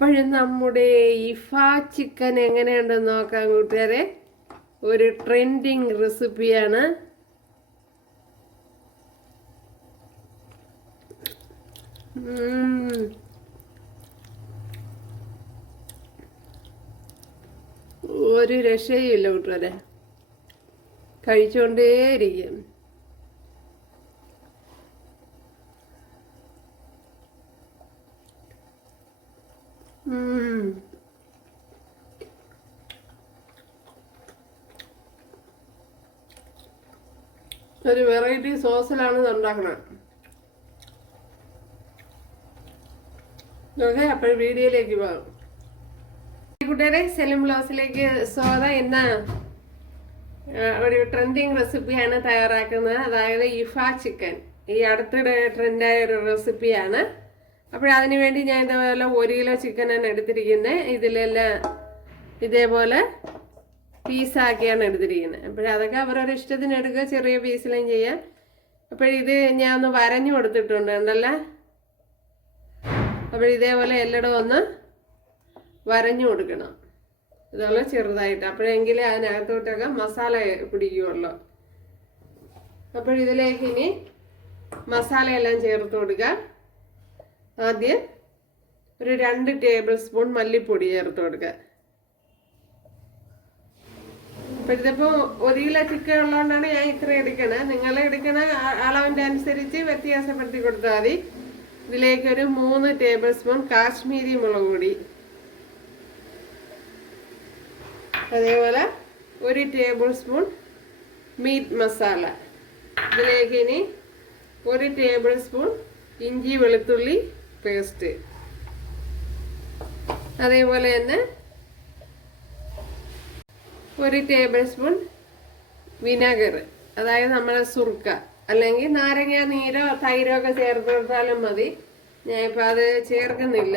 അപ്പോഴും നമ്മുടെ ഇഫ ചിക്കൻ എങ്ങനെയുണ്ടെന്ന് നോക്കാം കൂട്ടുകാരെ. ഒരു ട്രെൻഡിങ് റെസിപ്പിയാണ് ഒരു രക്ഷയുമില്ല കൂട്ടുകാരെ. കഴിച്ചുകൊണ്ടേയിരിക്കും ഒരു വെറൈറ്റി സോസിലാണ് ഇത് ഉണ്ടാക്കുന്നത് ഓക്കെ വീഡിയോയിലേക്ക് പോകാം. കൂട്ടുകാരെ സെലിം ബ്ലൗസിലേക്ക് സ്വാഗതം എന്ന ഒരു ട്രെൻഡിങ് റെസിപ്പിയാണ് തയ്യാറാക്കുന്നത്. അതായത് ഇഫ ചിക്കൻ ഈ അടുത്തിടെ ട്രെൻഡായ ഒരു റെസിപ്പിയാണ് അപ്പോൾ അതിനു വേണ്ടി ഞാൻ ഇതേപോലെ ഒരു കിലോ ചിക്കനാണ് എടുത്തിരിക്കുന്നത് ഇതിലെല്ലാം ഇതേപോലെ പീസാക്കിയാണ് എടുത്തിരിക്കുന്നത് അപ്പോഴതൊക്കെ അവരവരുടെ ഇഷ്ടത്തിന് എടുക്കുക ചെറിയ പീസിലും ചെയ്യാം. അപ്പോഴിത് ഞാൻ ഒന്ന് വരഞ്ഞു കൊടുത്തിട്ടുണ്ട് ഉണ്ടല്ലേ അപ്പോൾ ഇതേപോലെ എല്ലായിടും ഒന്ന് വരഞ്ഞു കൊടുക്കണം. ഇതുപോലെ ചെറുതായിട്ട്. അപ്പോഴെങ്കിലേ അതിനകത്തോട്ടൊക്കെ മസാല പിടിക്കുകയുള്ളൂ അപ്പോഴിതിലേക്ക് ഇനി മസാലയെല്ലാം ചേർത്ത് കൊടുക്കുക ആദ്യം ഒരു രണ്ട് ടേബിൾ സ്പൂൺ മല്ലിപ്പൊടി ചേർത്ത് കൊടുക്കുക അപ്പോൾ ഇതിപ്പോൾ ഒരു കിലോ ചിക്കൻ ഉള്ളതുകൊണ്ടാണ് ഞാൻ ഇത്ര എടുക്കണത് നിങ്ങൾ എടുക്കണ അളവിന്റെ അനുസരിച്ച് വ്യത്യാസപ്പെടുത്തി കൊടുത്താൽ മതി. ഇതിലേക്ക് ഒരു മൂന്ന് ടേബിൾ സ്പൂൺ കാശ്മീരി മുളക് പൊടി. അതേപോലെ ഒരു ടേബിൾ സ്പൂൺ മീറ്റ് മസാല. ഇതിലേക്ക് ഇനി ഒരു ടേബിൾ സ്പൂൺ ഇഞ്ചി വെളുത്തുള്ളി പേസ്റ്റ്. അതേപോലെ തന്നെ ഒരു ടേബിൾ സ്പൂൺ വിനാഗർ. അതായത് നമ്മുടെ സുർക്ക. അല്ലെങ്കിൽ നാരങ്ങ നീരോ തൈരോ ഒക്കെ ചേർത്ത് കൊടുത്താലും മതി. ഞാനിപ്പോൾ അത് ചേർക്കുന്നില്ല.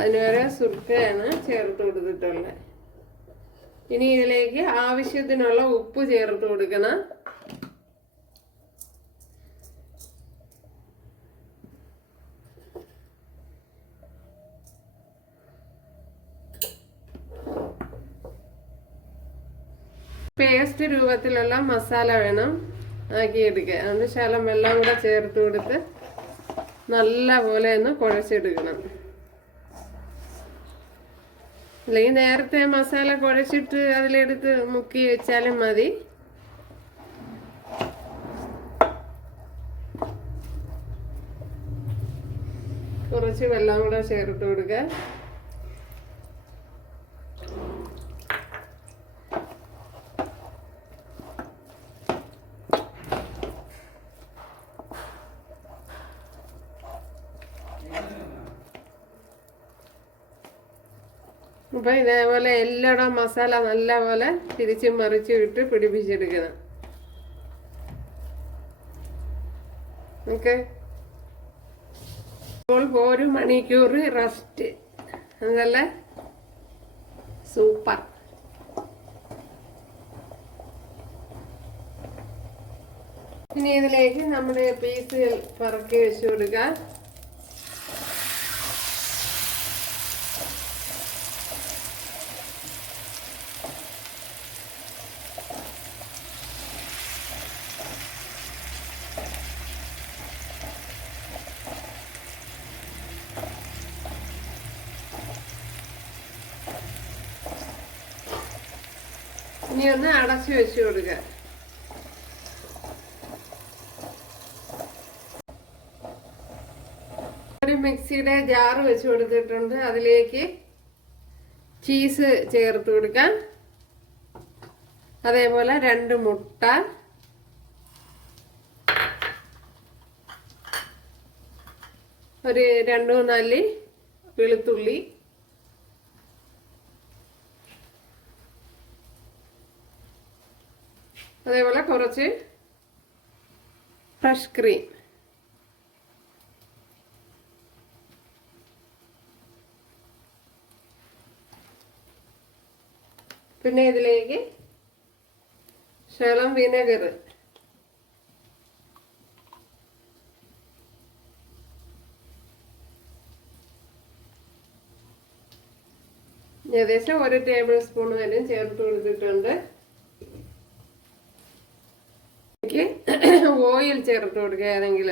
അതിന് സുർക്കയാണ് ചേർത്ത് കൊടുത്തിട്ടുള്ളത്. ഇനി ഇതിലേക്ക് ആവശ്യത്തിനുള്ള ഉപ്പ് ചേർത്ത് കൊടുക്കണം. പേസ്റ്റ് രൂപത്തിലുള്ള മസാല വേണം. ആക്കിയെടുക്കുക അതിന് ശകലം വെള്ളം കൂടെ ചേർത്ത് കൊടുത്ത് നല്ല പോലെ ഒന്ന് കുഴച്ചെടുക്കണം. അല്ലെങ്കിൽ നേരത്തെ മസാല കുഴച്ചിട്ട് അതിലെടുത്ത് മുക്കി വെച്ചാലും മതി. കുറച്ച് വെള്ളം കൂടെ ചേർത്ത് കൊടുക്കുക. അപ്പൊ ഇതേപോലെ എല്ലായിടം മസാല നല്ലപോലെ തിരിച്ചും മറിച്ചും ഇട്ട് പിടിപ്പിച്ചെടുക്കണം. ഓക്കെ? അപ്പോൾ ഒരു മണിക്കൂർ റെസ്റ്റ്. അതല്ല? സൂപ്പർ. ഇനി ഇതിലേക്ക് നമ്മുടെ പീസുകൾ പറക്കി വെച്ചു കൊടുക്കാം. ഇനി ഒന്ന് അടച്ചു വെച്ച് കൊടുക്കുക ഒരു മിക്സിയുടെ ജാറ് വെച്ച് കൊടുത്തിട്ടുണ്ട്. അതിലേക്ക് ചീസ് ചേർത്ത് കൊടുക്കാം. അതേപോലെ രണ്ട് മുട്ട. ഒരു രണ്ട് മൂന്നാൽ വെളുത്തുള്ളി. അതേപോലെ കുറച്ച് ഫ്രഷ് ക്രീം പിന്നെ ഇതിലേക്ക് ശലം വിനെഗർ. ഏകദേശം ഒരു ടേബിൾ സ്പൂൺ വരെയും ചേർത്ത് കൊടുത്തിട്ടുണ്ട്. ഓയിൽ ചേർത്ത് കൊടുക്കുകയാണെങ്കിൽ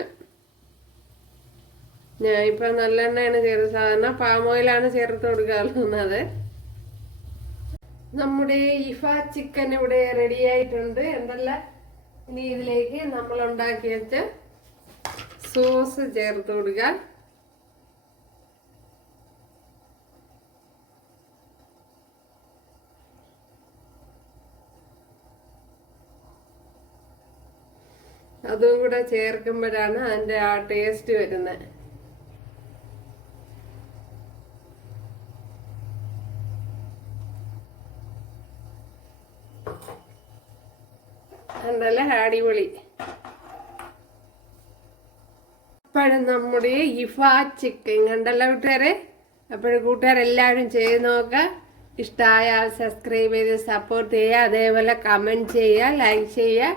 ഇപ്പൊ നല്ലെണ്ണയാണ് ചേർത്ത് സാധാരണ പാം ഓയിലാണ് ചേർത്ത് കൊടുക്കാറുള്ളത്. നമ്മുടെ ഇഫ ചിക്കൻ ഇവിടെ റെഡി ആയിട്ടുണ്ട്. എന്തല്ല? ഇനി ഇതിലേക്ക് നമ്മൾ ഉണ്ടാക്കി വെച്ച സോസ് ചേർത്ത് കൊടുക്കുക അതും കൂടെ ചേർക്കുമ്പോഴാണ് അതിന്റെ ആ ടേസ്റ്റ് വരുന്നത് നല്ല അടിപൊളി. അപ്പോഴും നമ്മുടെ ഇഫ ചിക്കൻ കണ്ടല്ലോ കൂട്ടുകാരെ? അപ്പോഴും കൂട്ടുകാരെല്ലാവരും ചെയ്ത് നോക്കുക ഇഷ്ടമായാൽ സബ്സ്ക്രൈബ് ചെയ്ത് സപ്പോർട്ട് ചെയ്യുക. അതേപോലെ കമന്റ് ചെയ്യുക ലൈക്ക് ചെയ്യുക.